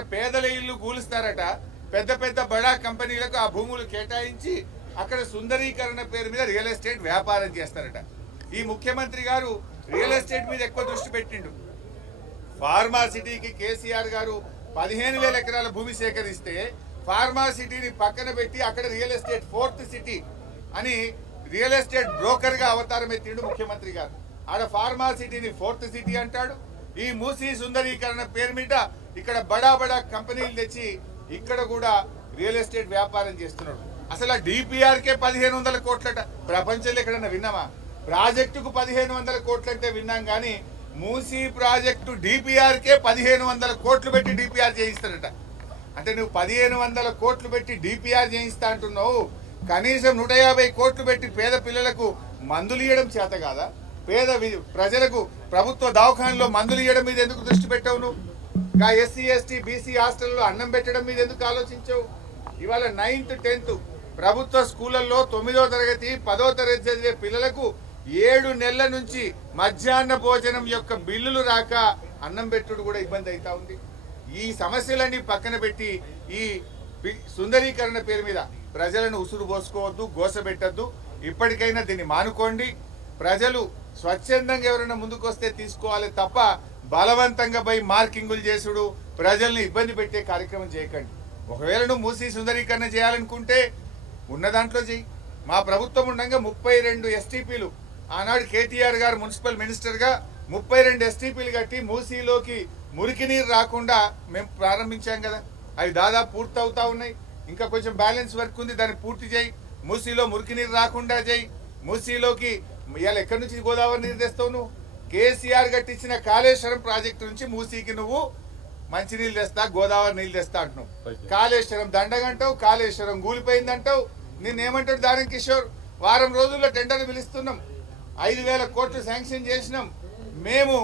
అంటే పేదల ఇల్లు కూలుస్తారట, పెద్ద పెద్ద బడా కంపెనీలకు ఆ భూములు కేటాయించి అక్కడ సుందరీకరణ పేరు మీద రియల్ ఎస్టేట్ వ్యాపారం చేస్తారట. ఈ ముఖ్యమంత్రి గారు రియల్ ఎస్టేట్ మీద ఎక్కువ దృష్టి పెట్టిండు. ఫార్మా సిటీకి కేసీఆర్ గారు 15,000 ఎకరాల భూమి సేకరిస్తే ఫార్మా సిటీని పక్కన పెట్టి అక్కడ రియల్ ఎస్టేట్ 4th సిటీ అని రియల్ ఎస్టేట్ బ్రోకర్ గా అవతారం ఎత్తిండు ముఖ్యమంత్రి గారు. ఆడ ఫార్మా సిటీని 4th సిటీ అంటాడు. ఈ మూసీ సుందరీకరణ పేరు మీద ఇక్కడ బడా బడా కంపెనీలు తెచ్చి ఇక్కడ కూడా రియల్ ఎస్టేట్ వ్యాపారం చేస్తున్నాడు. అసలు డిపిఆర్ కే 1,500 కోట్లట. ప్రపంచంలో ఎక్కడన్నా విన్నామా? ప్రాజెక్టుకు 1,500 కోట్లంటే విన్నాం కానీ మూసీ ప్రాజెక్టు డిపిఆర్ కే 1,500 కోట్లు పెట్టి డిపిఆర్ చేయిస్తాడట. అంటే నువ్వు 1,500 కోట్లు పెట్టి డిపిఆర్ చేయిస్తా అంటున్నావు, కనీసం 150 కోట్లు పెట్టి పేద పిల్లలకు మందులు ఇవ్వడం చేత కాదా? పేద ప్రజలకు ప్రభుత్వ దవాఖానలో మందులు ఇవ్వడం మీద ఎందుకు దృష్టి పెట్టావు? నువ్వు ఎస్సీ ఎస్టీ బీసీ హాస్టల్లో అన్నం పెట్టడం మీద ఎందుకు ఆలోచించావు? ఇవాళ 9th 10th ప్రభుత్వ స్కూళ్లలో 9వ తరగతి 10వ తరగతి చదివే పిల్లలకు 7 నెలల నుంచి మధ్యాహ్న భోజనం యొక్క బిల్లులు రాక అన్నం పెట్టుడు కూడా ఇబ్బంది అవుతా ఉంది. ఈ సమస్యలన్నీ పక్కన పెట్టి ఈ సుందరీకరణ పేరు మీద ప్రజలను ఉసురు పోసుకోవద్దు, గోసబెట్టద్దు. ఇప్పటికైనా దీన్ని మానుకోండి. ప్రజలు స్వచ్ఛందంగా ఎవరైనా ముందుకు వస్తే తీసుకోవాలి తప్ప బలవంతంగా పోయి మార్కింగులు చేసుడు, ప్రజల్ని ఇబ్బంది పెట్టే కార్యక్రమం చేయకండి. ఒకవేళ నువ్వు మూసీ సుందరీకరణ చేయాలనుకుంటే ఉన్న దాంట్లో చెయ్యి. మా ప్రభుత్వం ఉండగా 32 ఎస్టీపీలు ఆనాడు కేటీఆర్ గారు మున్సిపల్ మినిస్టర్గా 32 ఎస్టీపీలు కట్టి మూసీలోకి మురికి నీరు రాకుండా మేము ప్రారంభించాం కదా. అవి దాదాపు పూర్తవుతా ఉన్నాయి. ఇంకా కొంచెం బ్యాలెన్స్ వర్క్ ఉంది, దాన్ని పూర్తి చేయి. మూసీలో మురికి నీరు రాకుండా చేయి. మూసీలోకి ఇవాళ ఎక్కడి నుంచి గోదావరి నీరు తెస్తావు? నువ్వు కేసీఆర్ కట్టించిన కాళేశ్వరం ప్రాజెక్టు నుంచి మూసీకి నువ్వు మంచినీళ్ళు తెస్తా, గోదావరి నీళ్ళు తెస్తా అంటున్నావు. కాళేశ్వరం దండగంటావు, కాళేశ్వరం కూలిపోయిందంటావు. నిన్నేమంటాడు దానం కిషోర్? వారం రోజుల్లో టెండర్ పిలుస్తున్నాం, 5,000 కోట్లు శాంక్షన్ చేసినాం, మేము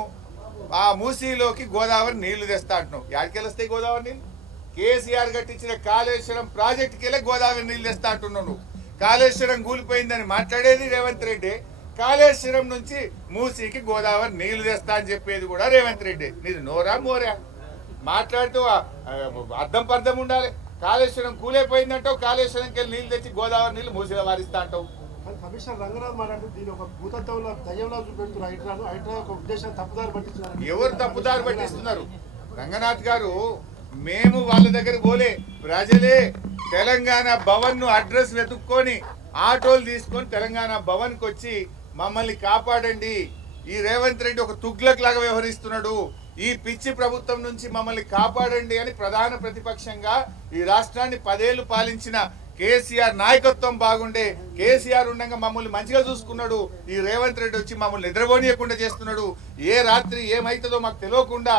ఆ మూసీలోకి గోదావరి నీళ్లు తెస్తా అంటున్నాం. యాడికెళ్ళి వస్తాయి గోదావరి నీళ్ళు? కేసీఆర్ కట్టించిన కాళేశ్వరం ప్రాజెక్టుకి వెళ్ళి గోదావరి నీళ్లు తెస్తా అంటున్నావు. నువ్వు కాళేశ్వరం కూలిపోయిందని మాట్లాడేది రేవంత్ రెడ్డి, కాళేశ్వరం నుంచి మూసీకి గోదావరి నీళ్లు తెస్తా అని చెప్పేది కూడా రేవంత్ రెడ్డి. నీది నోరా మోరా? మాట్లాడుతూ అర్థం పర్థం ఉండాలి. కాళేశ్వరం కూలైపోయిందంటావు, కాళేశ్వరంకి వెళ్ళి నీళ్లు తెచ్చి గోదావరి నీళ్లు మూసీలో వారిస్తా అంటావు. కమిషనర్ రంగనాథ్ మాట్లాడుతూ దీని ఒక భూతత్వంలో దయ్యంలో చూపెడుతున్నారు. హైడ్రా ఒక ఉద్దేశం తప్పుదారి పట్టిస్తున్నారు. ఎవరు తప్పుదారి పట్టిస్తున్నారు? రంగనాథ్ గారు, మేము వాళ్ళ దగ్గర పోలే, ప్రజలే తెలంగాణ భవన్ ను అడ్రస్ వెతుక్కొని ఆటోలు తీసుకొని తెలంగాణ భవన్ కు వచ్చి మమ్మల్ని కాపాడండి, ఈ రేవంత్ రెడ్డి ఒక తుగ్లక్ లాగా వ్యవహరిస్తున్నాడు, ఈ పిచ్చి ప్రభుత్వం నుంచి మమ్మల్ని కాపాడండి అని ప్రధాన ప్రతిపక్షంగా ఈ రాష్ట్రాన్ని 10 ఏళ్లు పాలించిన కేసీఆర్ నాయకత్వం బాగుండే, కేసీఆర్ ఉండగా మమ్మల్ని మంచిగా చూసుకున్నాడు, ఈ రేవంత్ రెడ్డి వచ్చి మమ్మల్ని నిద్రపోనీయకుండా చేస్తున్నాడు, ఏ రాత్రి ఏమైతుందో మాకు తెలియకుండా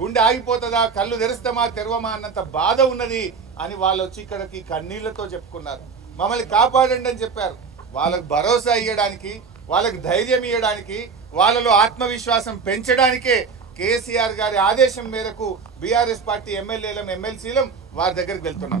గుండె ఆగిపోతుందా, కళ్ళు తెరుస్తామా తెరవమా అన్నంత బాధ ఉన్నది అని వాళ్ళు వచ్చి ఇక్కడికి కన్నీళ్లతో చెప్పుకున్నారు. మమ్మల్ని కాపాడండి అని చెప్పారు. వాళ్ళకు భరోసా ఇవ్వడానికి, వాళ్ళకి ధైర్యం ఇవ్వడానికి, వాళ్ళలో ఆత్మవిశ్వాసం పెంచడానికే కేసీఆర్ గారి ఆదేశం మేరకు బీఆర్ఎస్ పార్టీ ఎమ్మెల్యేలం ఎమ్మెల్సీలం వారి దగ్గరికి వెళ్తున్నాం.